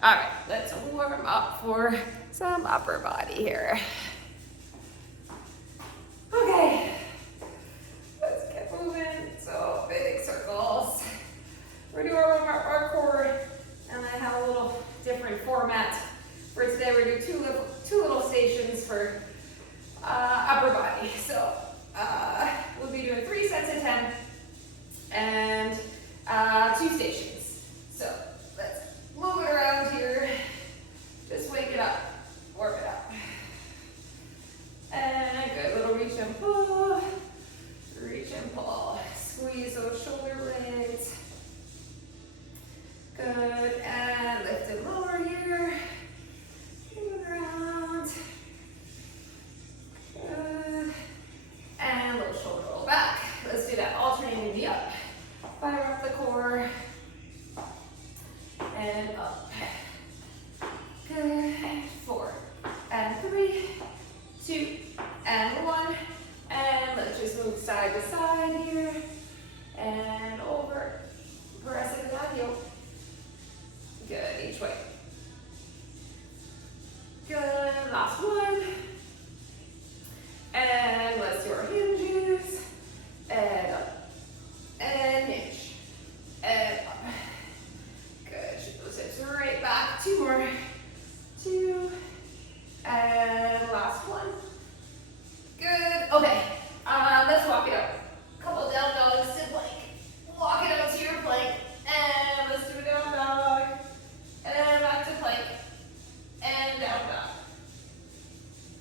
All right, let's warm up for some upper body here. Okay, let's get moving. So big circles. We're doing our core, and I have a little different format for today. We're doing two little stations for upper body. So we'll be doing 3 sets of 10 and 2 stations. So let's move it around here. Just wake it up, warm it up. And good, little reach and pull. Reach and pull. Squeeze those shoulder blades. Good, and lift it lower here. Move it around. Good. And little shoulder roll back. Let's do that alternating the up. Fire up the core. And up. Good. 4 and 3, 2 and 1. And let's just move side to side here. And over. Pressing that heel. Good, each way. Good, last one. And let's do our hinges. And up. And hinge. And up. Good, shift those hips right back. 2 more. 2. And last one. Good, okay. Let's walk it out. Couple down dogs to plank. Walk it out to your plank. And let's do a down dog. And back to plank. And down dog.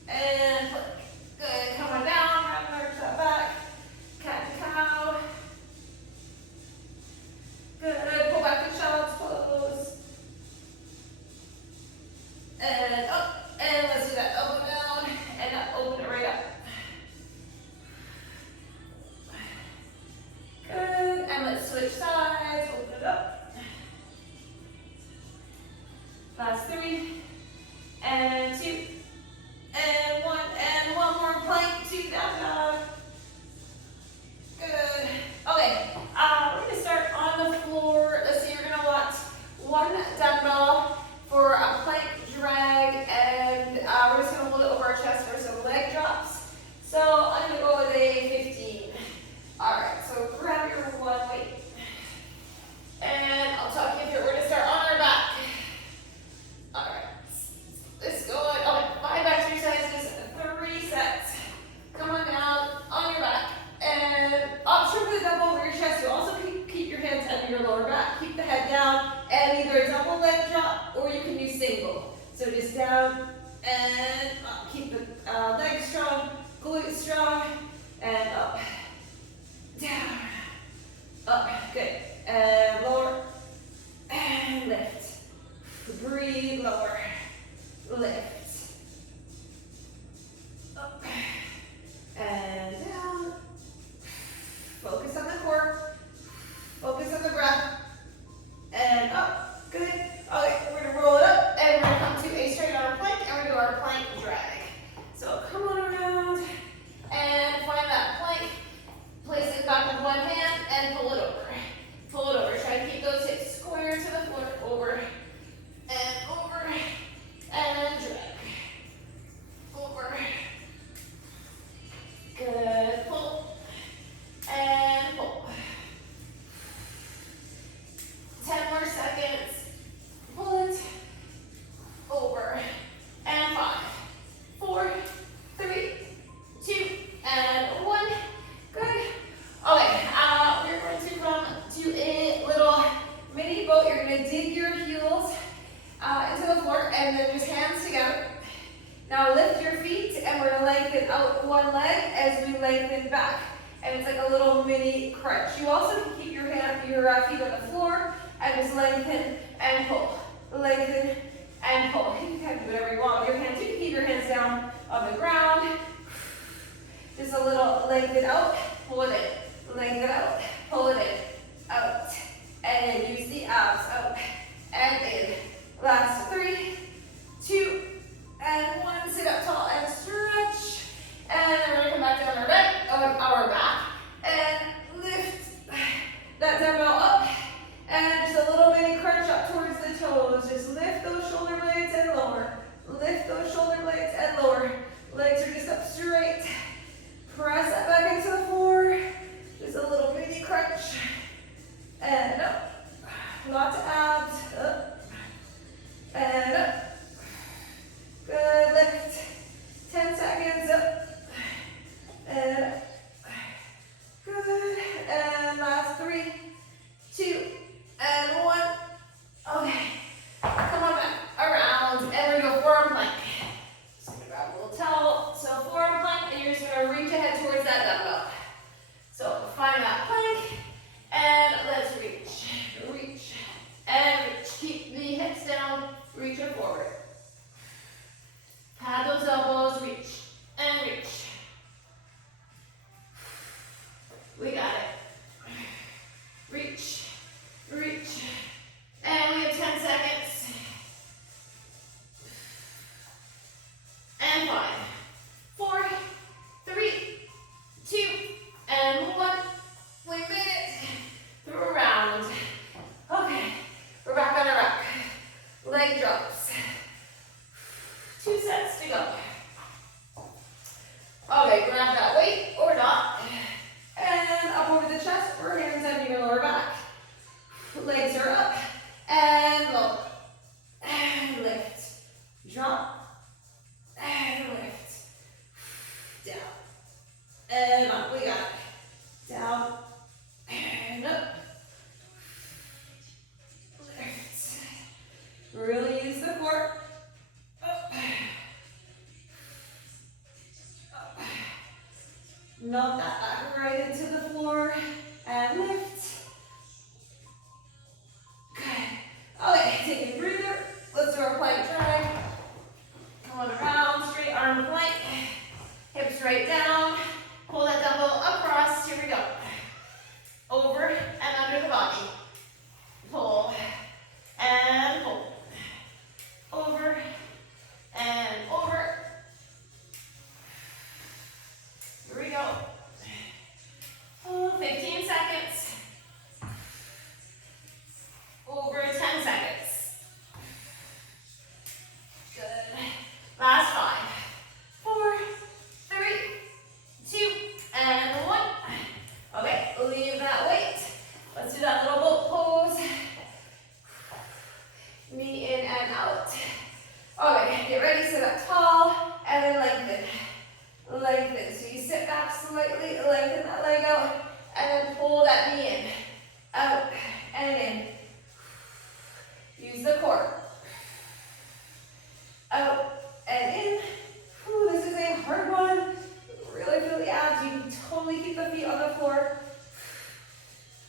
And plank. Good. Come on down. Wrap arms up back. Cat and cow. Good. Pull back to child's pose. And up. And let's do that elbow down. And up. Open it right up. Good. And let's switch sides. Open it up. Last 3. And 2. And 1. And one more plank. 2 down dog. Good. Okay. We're going to start on the floor. Let's see, you're going to want 1 dumbbell for a plank drag. And we're just going to hold it over our chest for some leg drops. So I'm going to go with a 15. All right. So grab your 1 weight. And I'll talk you through it. We're going to start on our back. All right. Let's go on 5 exercises, 3 sets. Come on down on your back. And option for the double over your chest. You also keep your hands under your lower back. Keep the head down and either a double leg drop or you can do single. So just down and up. Keep the legs strong, glutes strong, and up. Down. Up. Good. And lower. And lift. Breathe lower. Lift. Up. And down. Focus on the core. Focus on the breath. And up. Good. Okay, we're going to roll it up and we're going to come to a straight arm plank and we're going to do our plank drag. So come on around and find that plank. Place it back with 1 hand and pull it over. Pull it over. Try to keep those hips square to the floor. Over and over and drag. Over. Good. Pull and pull. 10 more seconds. Pull it. Over. And 5, 4, 3, 2, and 1. Good. Okay, we're going to come to a little mini boat. You're going to dig your heels into the floor and then just hands together. Now lift your feet and we're going to lengthen out 1 leg as we lengthen back. And it's like a little mini crunch. You also can keep your feet on the floor and just lengthen and pull. Lengthen and pull. You can do whatever you want with your hands. You can keep your hands down on the ground. Just a little lengthen out, pull it in. Lengthen out, pull it in. Out. And use the abs. Out and in. Last 3, 2, and 1. Sit up tall and stretch. And then we're going to come back down our back and lift that dumbbell up. And just a little bit crunch up towards the toes. Just lift those leg drops. 2 sets to go. Okay, grab that weight or not. And up over the chest or hands under your lower back. Legs are up and lower. And lift. Drop. And lift. Down. And up. We got it. Down. And up. Lift. Really use the core. Up. Up. Melt that back right into the floor. And lift. Good. Okay, take a breather. Let's do our plank drag. Come on around, straight arm plank. Hips right down. Pull that dumbbell across. Here we go. Over and under the body. Pull and pull. Over and over. Here we go. Oh, 15 seconds. Over 10 seconds. Good. Last 5, 4, 3, 2, and 1. Okay, leave that weight. Let's do that little boat pose. Knee in and out. Okay, get ready, sit up tall, and then lengthen. Lengthen. So you sit back slightly, lengthen that leg out, and then pull that knee in. Out and in. Use the core. Out and in. Ooh, this is a hard one. Really feel the abs. You can totally keep the feet on the floor.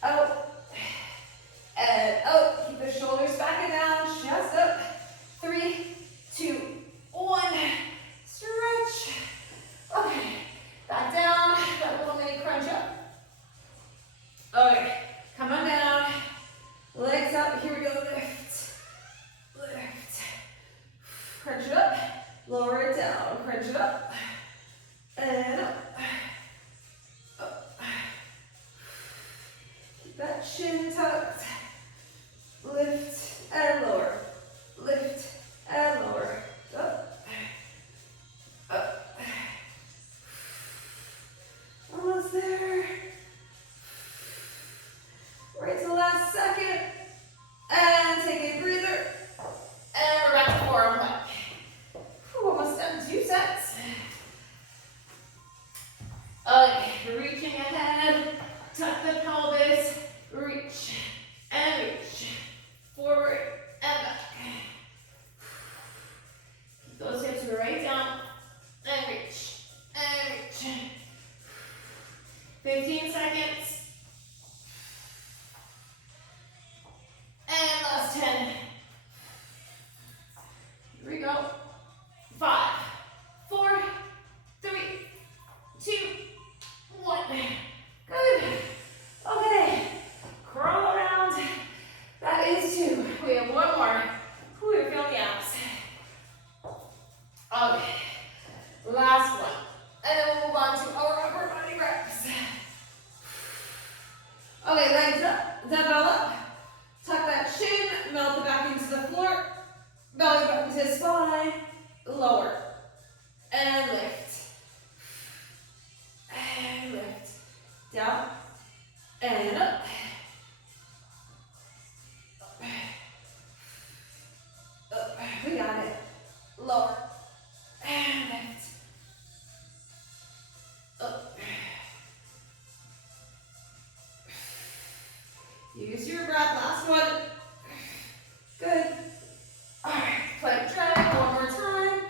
Out and out. Keep the shoulders back and down. Chest up. 3, 2, 1. Stretch. Okay. Back down. That little mini crunch up. Okay. Come on down. Legs up. Here we go. Lift. Lift. Crunch it up. Lower it down. Crunch it up. And up. Up. Keep that chin tucked. Lift and lower. Lift and lower. Up. Up. Almost there. Right to the last second. And take a breather. And we're back to forearm plank. Almost done. 2 sets. Okay, reaching ahead. Tuck the pelvis. Reach and reach. Forward and back. Keep those hips right down. And reach. And reach. 15 seconds. And last 10. Here we go. 5, 4, 3, 2, 1. Good. Okay. Crawl around. That is 2. We have 1 more. We're feeling the abs. Okay. Last one. And then we'll move on to our upper body reps. Okay, legs up, dumbbell up. Tuck that chin, melt it back into the floor. Belly button to spine. Lower. And lift. And lift. Down. And up. Up. Up. We got it. Lower. And lift. Up. Use your breath. Last one. Good. All right. Plank drag one more time.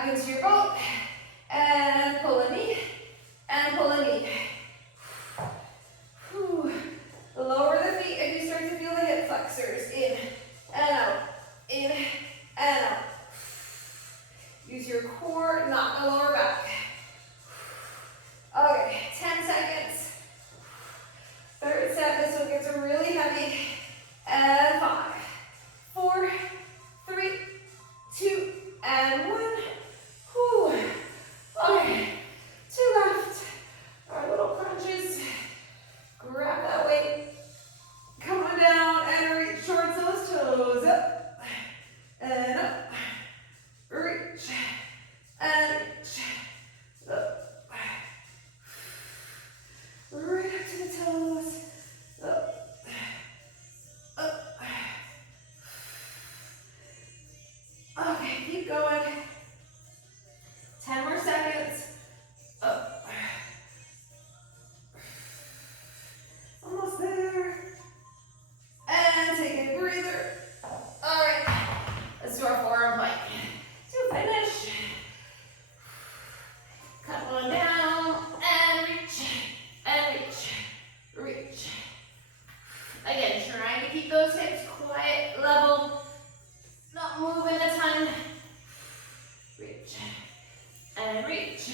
back against your boat, and pull a knee, and pull a knee. Whew. Lower the feet if you start to feel the hip flexors. In and out, in and out. Use your core, not the lower back. Okay, 10 seconds. Third set, this one gets really heavy. And 5, 4, 3, 2, and 1. Whew. Okay, 2 left. Our little crunches. Grab that weight. Come on down and reach towards those toes. Up and up. Reach and reach. Up. Right up to the toes. Up. Up. Okay, keep going. 10 more seconds. Up. Almost there. And take a breather. All right, let's do our forearm plank. To finish. Come on down and reach, and reach, reach. Again, trying to keep those hips quiet, level, not moving a ton. Reach, and reach.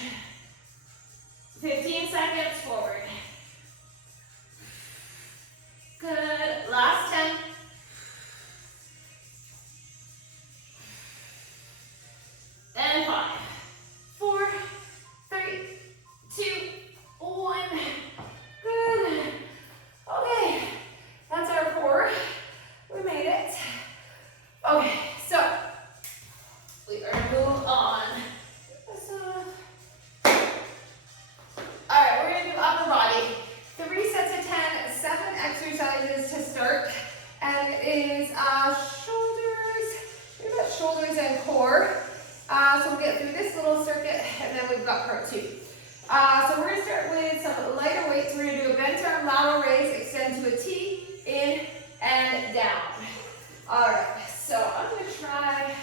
15 seconds forward. Good, last 10. And 5, 4, 3, 2, 1. Good. Okay, that's our core. We made it. Okay, so we are gonna move on. All right, we're gonna do upper body. 3 sets of 10, 7 exercises to start. And it is shoulders and core. So we'll get through this little circuit and then we've got part 2. So we're gonna start with some lighter weights. We're gonna do a bent arm lateral raise, extend to a T, in and down. All right, so I'm gonna try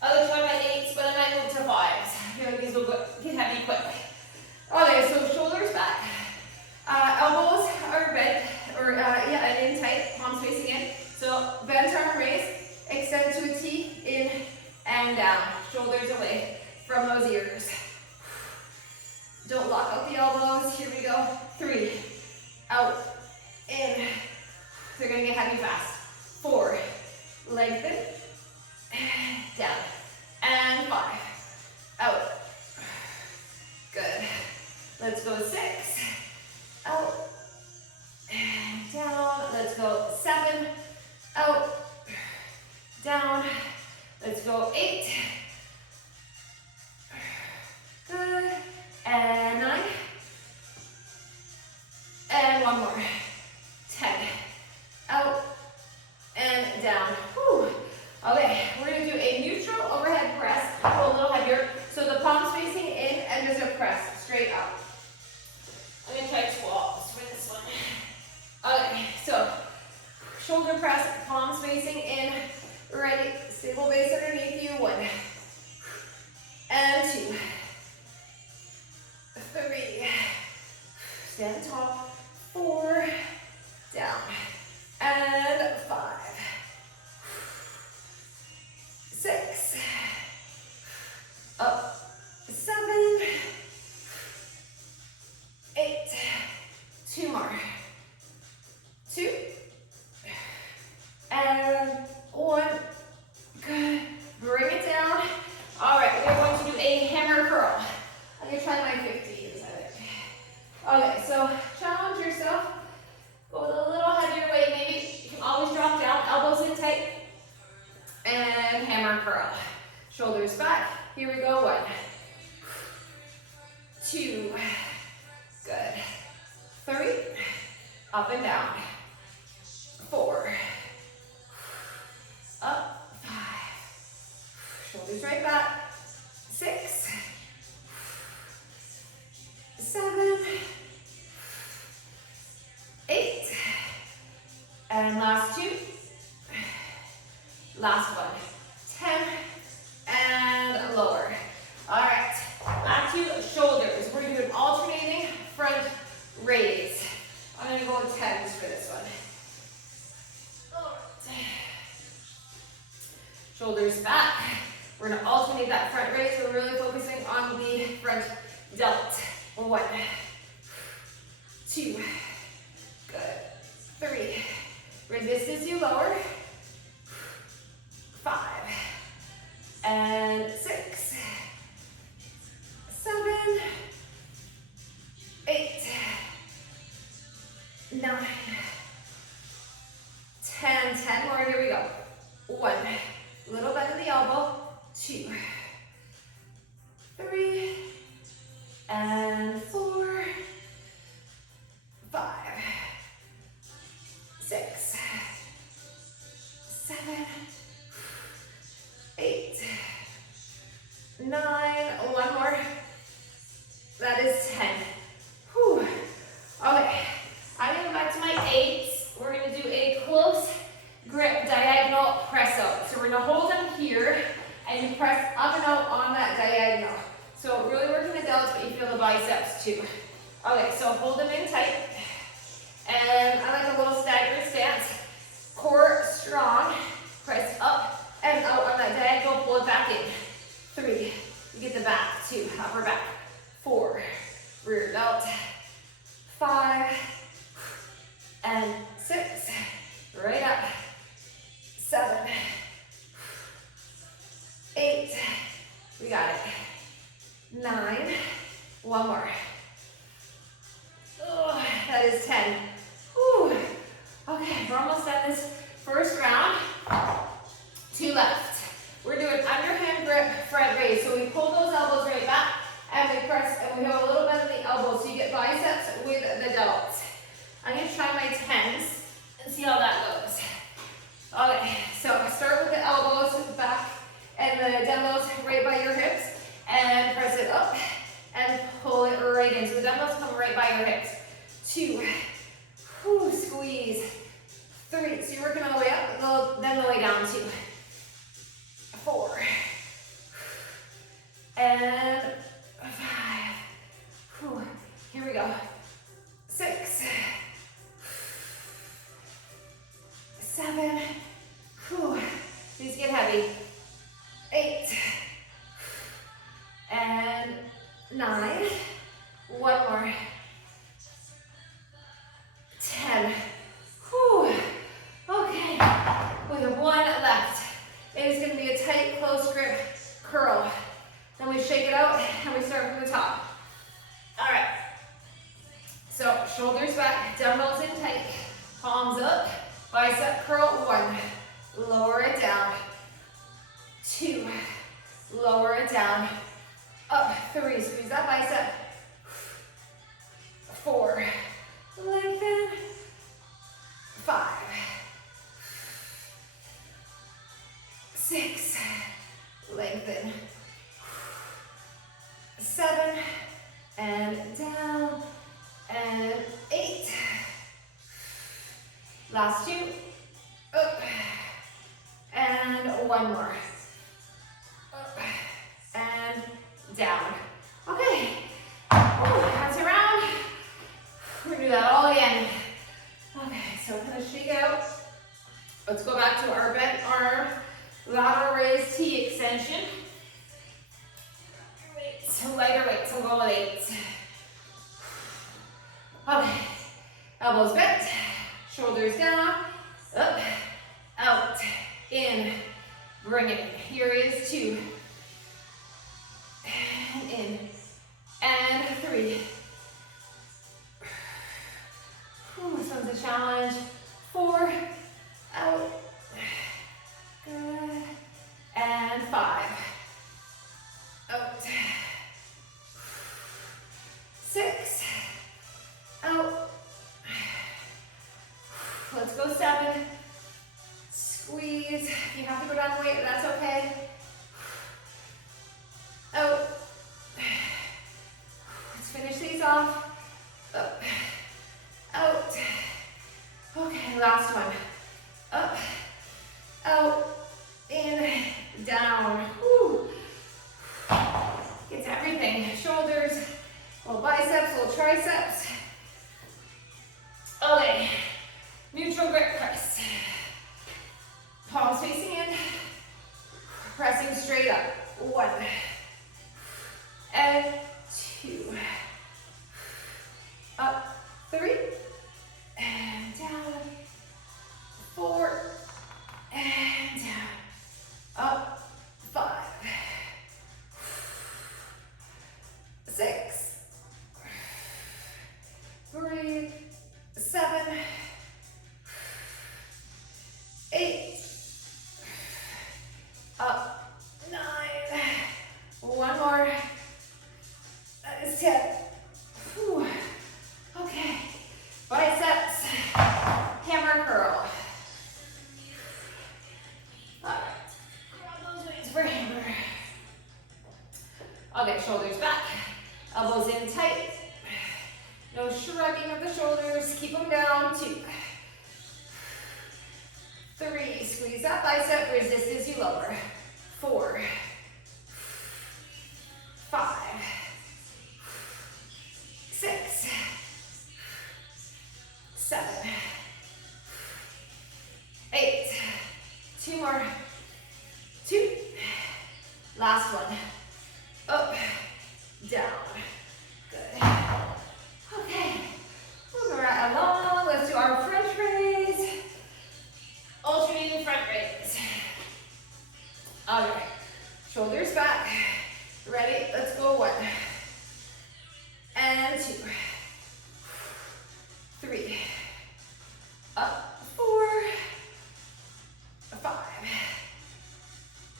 my 8s, but I might move to 5s. I feel like these will get heavy quick. Okay, so shoulders back. Elbows are bent, or and in tight, palms facing in. So bent arm raise, extend to a T, in and down. Shoulders away from those ears. Don't lock out the elbows. Here we go. 3, out, in. They're gonna get heavy fast. 4, lengthen, down, and 5, out. Good. Let's go 6, out, and down. Let's go 7, out, down. Let's go 8. Good. And 9. And one more. 10. Out and down. Whew. Okay, we're going to do a neutral overhead press. Go a little heavier. So the palms facing in and just a press straight up. I'm going to try 12s for this one. Okay, so shoulder press, palms facing in. Ready. Stable base underneath you. 1. And 2. 3. Stand tall. 4. Down. And 5. 6. Up. 7. 8. 2 more. 2. And 1. Good. Bring it down. All right, we're going to do a hammer curl. I'm going to try my 50s, I think. Okay, so challenge yourself. Go with a little heavier weight, maybe. You can always drop down, elbows in tight. And hammer curl. Shoulders back. Here we go. 1. 2. Good. 3. Up and down. 4. Up. 5. Shoulders right back. 6. 7. 8. And last 2. Last one. 10. And shoulders back. We're gonna alternate that front raise. We're really focusing on the front delt. 1, 2, good, 3. Resist as you lower. 5, and 6, 7, 8, 9, 10. 10 more, here we go. 1, little bend of the elbow. 2, 3, and 4, 5, 6, 7, 8, 9, 1 more. That is 10. Whew. Okay, I'm gonna go back to my 8s. We're gonna do a close grip diagonal press out. So we're gonna hold them here and you press up and out on that diagonal. So really working the delts, but you feel the biceps too. Okay, so hold them in tight. And I like a little staggered stance. Core strong. Press up and out on that diagonal, pull it back in. 3, you get the back, 2, upper back. 4, rear delt. 5, and 6, right up. 7, 8, we got it. 9, 1 more. Oh, that is 10. Whew. Okay, we're almost done this first round. 2 left. We're doing underhand grip front raise. So we pull those elbows right back and we press and we have a little bit of the elbows so you get biceps with the delts. I'm going to try my 10s and see how that goes. Okay, so start with the elbows back and the dumbbells right by your hips and press it up and pull it right in. So the dumbbells come right by your hips. 2, whew, squeeze. 3, so you're working all the way up, then the way down. 2, 4, and 5. Whew. Here we go. 6, 7. Whew. These get heavy. 8, and 9. 1 more. 10. Whew. Okay, we have 1 left. It is going to be a tight, close grip curl. Then we shake it out and we start from the top. All right. So shoulders back, dumbbells in tight, palms up, bicep curl. 1, lower it down. 2, lower it down. Up. 3, squeeze that bicep. 4, lengthen. 5, 6, lengthen. 7, and down, and 8. Last 2, up, and 1 more. Up, and down. Okay, that's your round. We're gonna do that all again. Okay, so I'm gonna shake out. Let's go back to our bent arm, lateral raise T extension. Lighter weights, so we'll go with 8. Okay, elbows bent, shoulders down, up, out, in, bring it in. Here is 2, and in, and 3. Whew, this one's a challenge. 4, out, good, and 5, out. 6, out. Let's go 7. Squeeze. If you have to go down weight, that's okay. Out. Let's finish these off. Up. Out. Okay, last one. Up. Out. In. Down. Whew. Gets everything. Shoulders. Little biceps, little triceps. Okay, neutral grip press. Palms facing in. Pressing straight up. 1 and 2. Up. 3 and down. 4 and down. Up. 5. 6. Breathe. 7. 8. Up. 9. One more. That is 10. Whew. Okay. Biceps. Hammer curl. All right. Grab those weights for hammer. Okay, shoulders back. Elbows in tight. No shrugging of the shoulders. Keep them down. 2. 3. Squeeze that bicep. Resist as you lower. 4. 5. 6. 7. 8. 2 more. 2. Last one. Up. Down. Good. Okay. Moving right along. Let's do our French raise. Alternating front raise. All right. Shoulders back. Ready? Let's go. 1 and 2. 3. Up. 4. 5.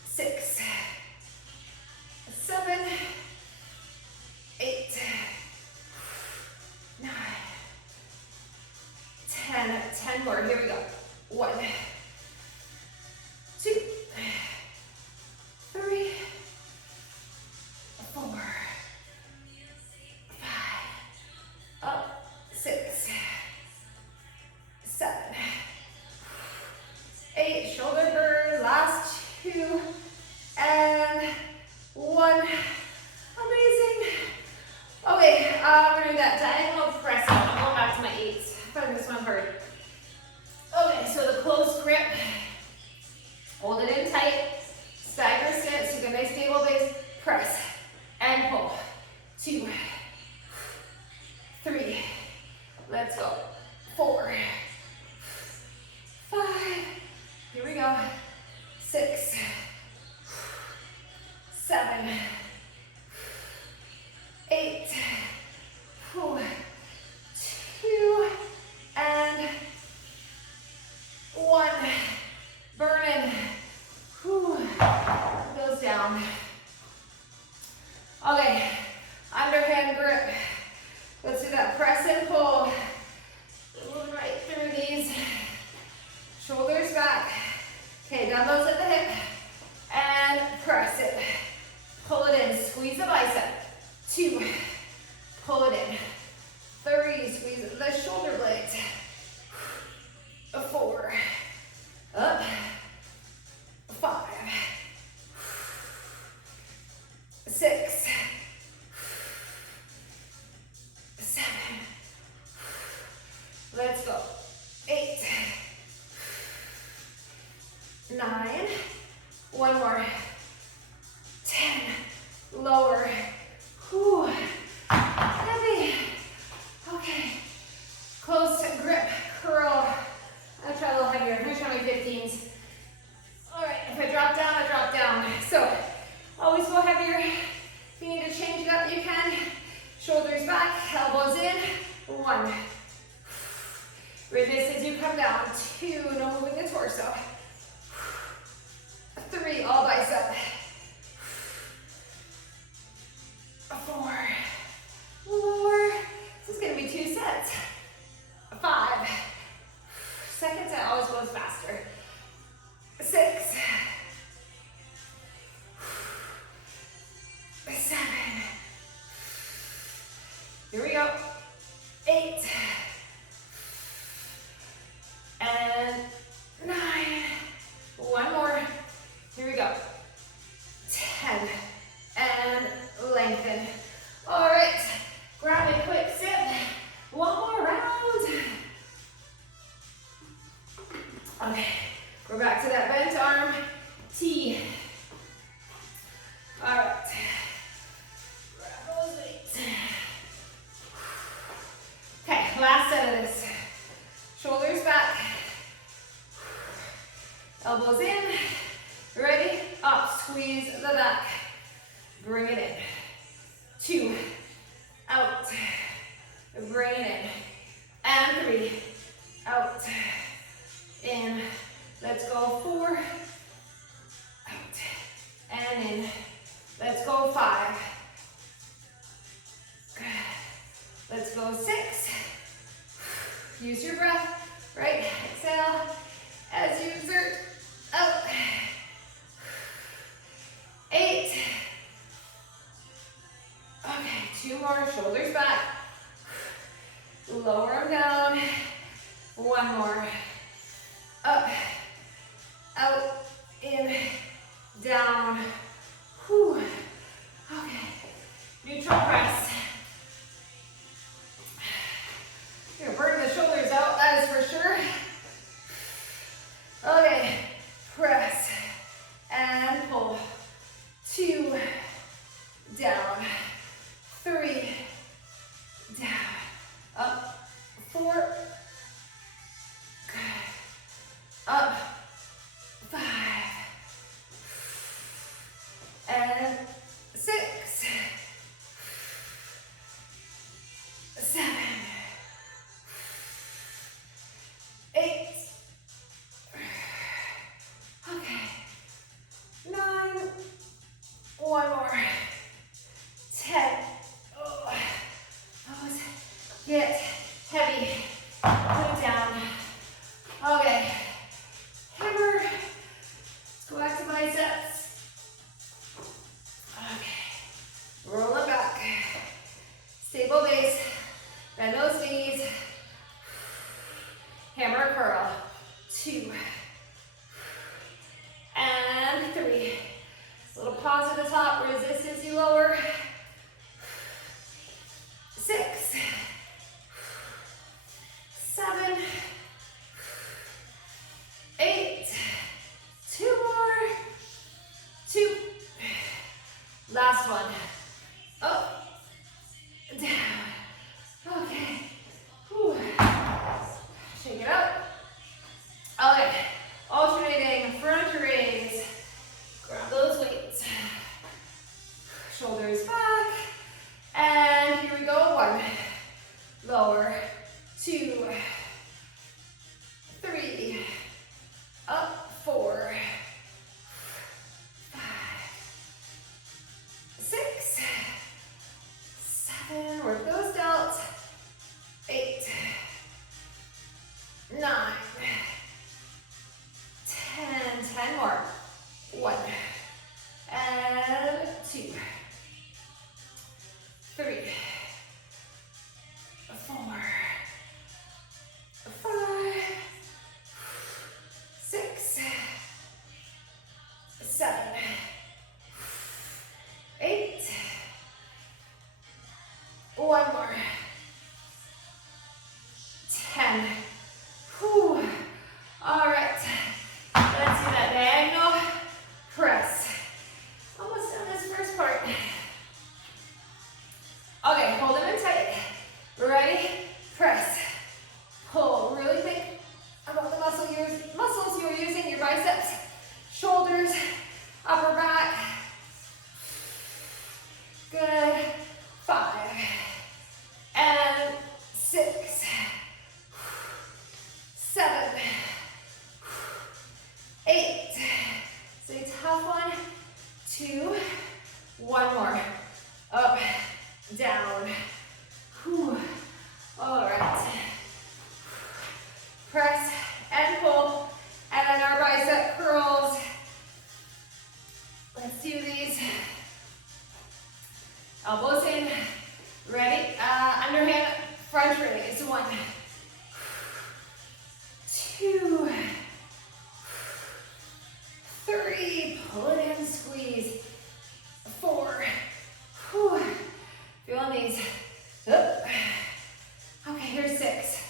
6. 7. 8. 9. 10. 10 more. Here we go. 1. 2. 3. 4. 5. Up. 6. 7. 8. Shoulder burn. Last 2. And 1. Amazing. Okay, we're doing that diagonal press up. I'm going back to my 8s. I find this one hard. Okay, so the close grip. Hold it in tight. Stagger stance. You get a nice stable base. Press and pull. 2. 3. Let's go. 4. 5. Here we go. 6. 7. 8. 2 and 1. Burning. Goes down. Okay, underhand grip. Let's do that press and pull. Moving right through these. Shoulders back. Okay, dumbbells at the hip. And press it. Pull it in. Squeeze the bicep. 2. Pull it in. 3. Squeeze the shoulder blades. 4. Up. 5. 6. 7. Let's go. 8. 9. One more. 10. Lower. Whew. Heavy. Okay. Close grip. Curl. I try a little heavier. I'm going to try my 15s. All right. If I drop down, I drop down. So always go heavier. If you need to change it up, you can. Shoulders back. Elbows in. 1. Resist as you come down. 2. No moving the torso. 3. All bicep. 4. Lower. This is going to be 2 sets. 5. Second set always goes faster. 6. 7. Here we go. 8. And 9. One more. Here we go. 10. And lengthen. All right. Grab a quick sip. One more round. Okay. We're back to that bent arm. T. Ready? Up, squeeze the back. Bring it in. 2, out. Bring it in. And 3, out. In. Let's go 4, out. And in. Let's go 5. Let's go 6. Use your breath, right? Exhale as you exert. Out. 8. Okay, 2 more, shoulders back. Lower them down. 1 more. Up, out, in, down. Whew. Okay, neutral press. You're gonna burn the shoulders out, that is for sure. Okay, press and pull. 2, down, 3, down, up, 4, up, 5, and 6, 7, 8, okay, 9, 1 more, 10, oh, those get heavy, put it down, okay, hammer, let's go back to biceps, okay, roll it back, stable base, bend those knees, hammer curl, 2, and 3, little pause at the top, resist as you lower, 6, 7, 8, 2 more, 2, last one, up, down, okay, whew. Shake it out, okay, alternating front raise, grab those weights, shoulders back, and here we go, 1, lower, 2, 3, up, 4, 5, 6, 7, work those delts, 8, 9, 10, 10 more, 1, and 2, 3, 4, 5, 6, 7, 8, 1 more, 10. Whew. All right, let's do that diagonal press. Almost done this first part. Okay, hold them in tight. Ready? Press. Pull. Really think about the muscles you're using, your biceps, shoulders, upper back. Good. 5 and 6, 7, 8. Stay tough one. 2, 1 more. Up, down. Whew. All right. Press and pull, and then our bicep curls. Let's do these. Elbows in. Ready? Underhand front raise. 1, 2, 3. Pull it in, squeeze. 4. Whew. Feeling these. Up. Okay, here's 6.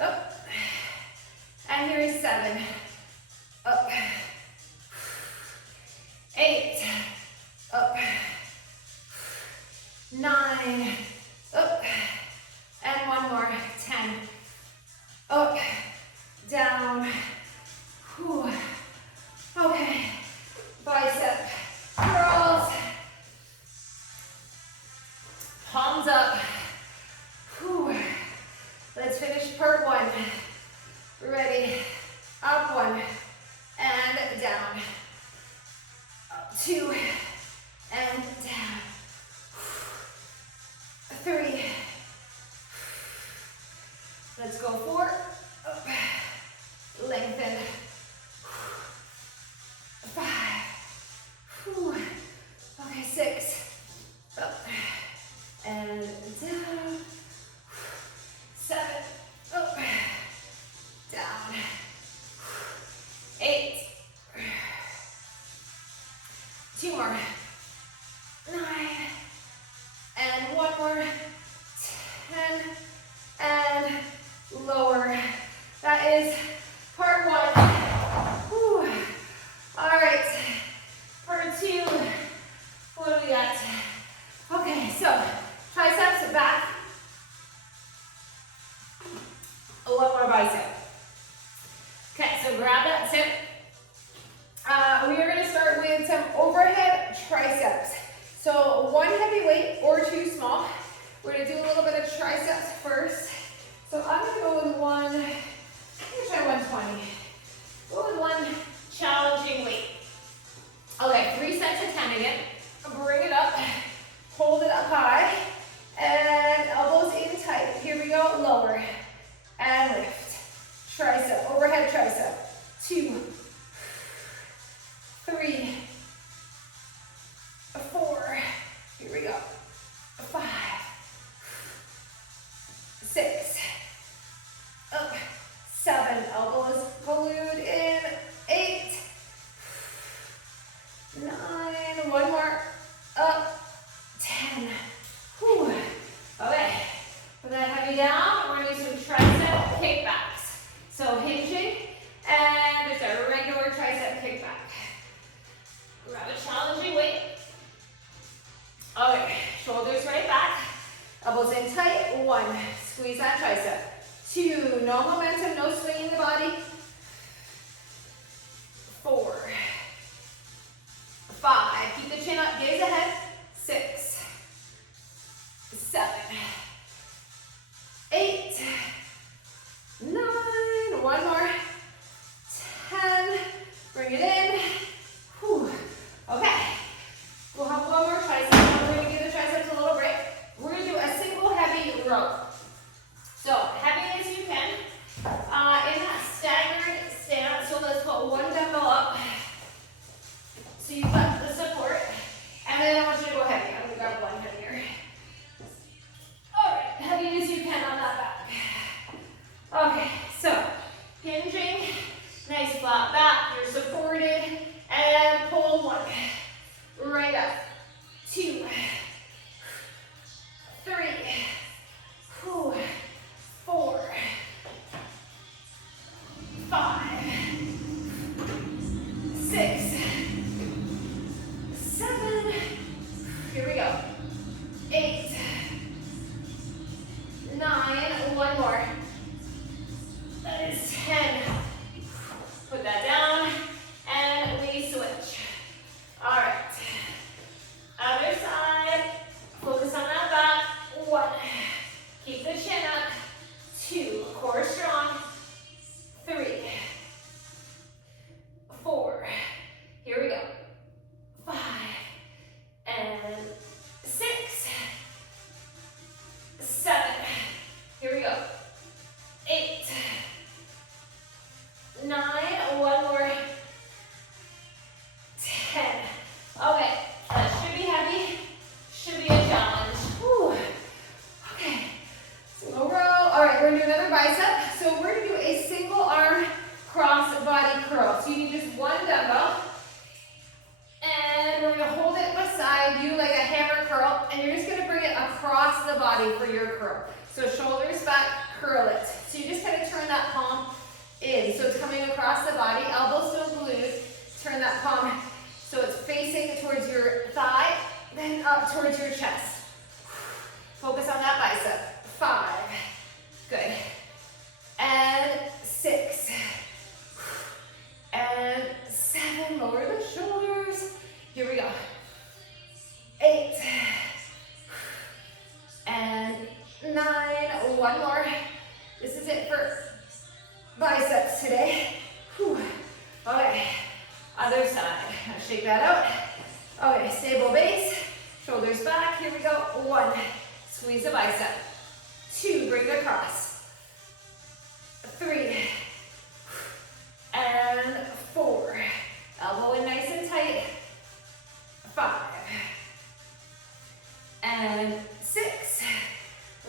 Up. And here is 7. Up. 8. Up. 9. Up. And 1 more. 10. Up. Down. Whew. Okay. 2, and down. 3. Let's go 4. Up. Lengthen. 5. Whew. Okay, 6. Up. And down. 7. Up. Down. 8. 2 more. 9. And 1 more. 10. And lower. That is part 1. Whew. All right. Part 2. What do we got? Okay, so triceps back. 1 more bicep. Okay, so grab that tip. We are going to start with some overhead triceps. So 1 heavy weight or 2 small. We're going to do a little bit of triceps first. So I'm going to go with I'm going to try 120. Go with 1 challenging weight. Okay, 3 sets of 10 again. Bring it up, hold it up high, and elbows in tight. Here we go, lower, and lift. Tricep, overhead tricep. 2, 3, 4, here we go. 5, 6, up, 7, elbows glued in, 8, 9, 1 more, up, 10. Whew. Okay, put that heavy down. We're going to do some tricep kickbacks. So hinging, and it's a regular tricep kickback. Grab a challenging weight. Okay, shoulders right back, elbows in tight. 1, squeeze that tricep. 2, no momentum, no swinging the body. 4, 5, keep the chin up, gaze ahead. 6, 7, 8, 9, 1 more. 10, bring it in. Whew. Okay, we'll have 1 more tricep. We're going to give the triceps a little break. We're going to do a single heavy row. So heavy as you can. In that staggered stance, so let's put 1 dumbbell up. So you've got the support. And then I want you to go heavy. I'm going to grab 1 heavier. All right, heavy as you can on that back. Okay, so hinging, nice flat back. You're supported. And pull 1. Right up. 2, 3, 4, 5, 6, 7. Here we go. 8, 9. 1 more. That is 10. Put that down, and we switch. All right. Other side. Focus on that back. 1. Keep the chin up. 2. Core strong. 3, 4. Here we go. 5 and 6, 7. Here we go. 8, 9. 1 more. 10. Okay, that should be heavy. Should be a challenge. Whew. Okay, single row. All right, we're gonna do another bicep. So we're gonna do a single arm cross body curl. So you need just 1 dumbbell. And we're gonna hold it beside you like a hammer curl. And you're just gonna bring it across the body for your curl. So shoulders back, curl it. So you just kind of turn that palm in. So it's coming across the body, elbows still glued. Turn that palm so it's facing towards your thigh, then up towards your chest. Focus on that bicep. 5. Good. And 6. And 7. Lower the shoulders. Here we go. 8. And 9. 1 more. This is it for biceps today. Whew. Okay. Other side. Now shake that out. Okay, stable base, shoulders back. Here we go. 1, squeeze the bicep. 2, bring it across. 3, and 4. Elbow in nice and tight. 5, and 6.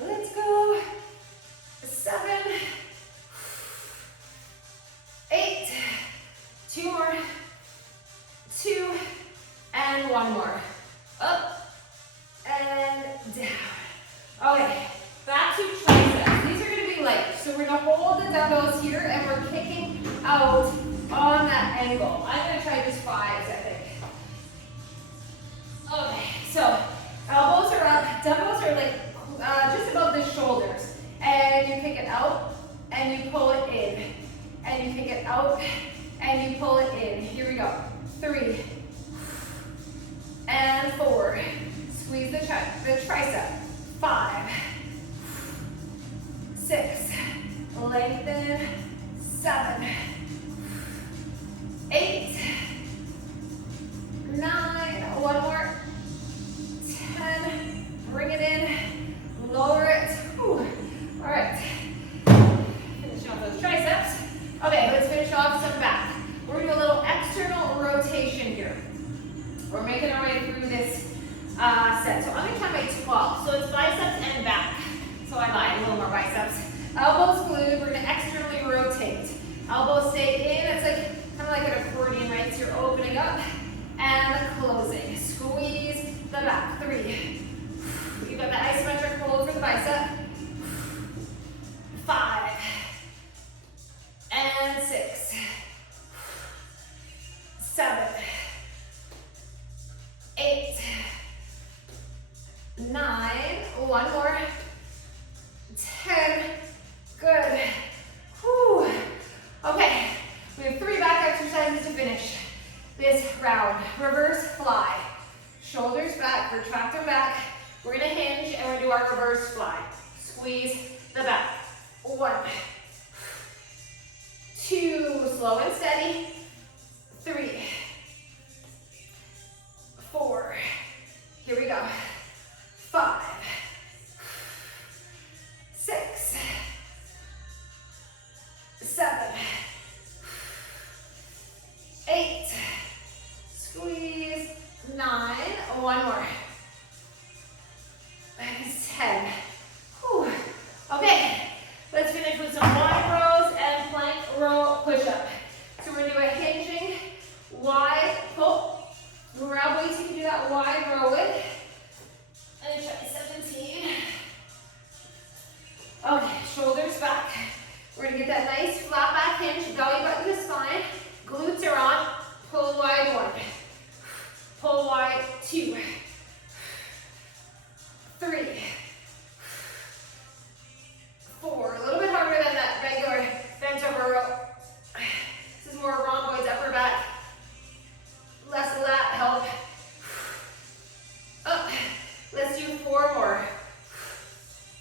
Let's go. 7, 8. 2 more. 2, and 1 more. Up and down. Okay, back to triceps. These are going to be light. So we're going to hold the dumbbells here and we're kicking out on that angle. I'm going to try just 5s, I think. Okay, so elbows are up, dumbbells are like just above the shoulders. And you kick it out and you pull it in. And you kick it out and you pull it in. Here we go. 3, and 4. Squeeze the tricep. 5, 6. Lengthen. 7, 8, 9. One more. 10. Bring it in. Lower it. Whew. All right. Finish off those triceps. Okay, let's finish off some back. We're going to do a little external rotation here. We're making our way through this set. So I'm going to count by 12. So it's biceps and back. So I lied, a little more biceps. Elbows glued. We're going to externally rotate. Elbows stay in. It's like kind of like an accordion, right? So you're opening up and closing. Squeeze the back. 3. You've got the isometric hold for the bicep. 5, and 6, 7, 8, 9. One more. 10. Good. Whew. Okay, we have 3 back exercises to finish this round. Reverse fly. Shoulders back, retract them back. We're gonna hinge and we're gonna do our reverse fly. Squeeze the back. 1, 2, slow and steady. 3, 4. Here we go. 5, 6, 7, 8. Squeeze. 9. One more. That is 10. Whew. Okay, let's finish with some wide rows and plank row push-up. So we're going to do a hinging wide pull. Grab weights you can do that wide row with. And try 17. Okay, shoulders back. We're going to get that nice flat back hinge, belly button to spine. Glutes are on. Pull wide 1. Pull wide 2.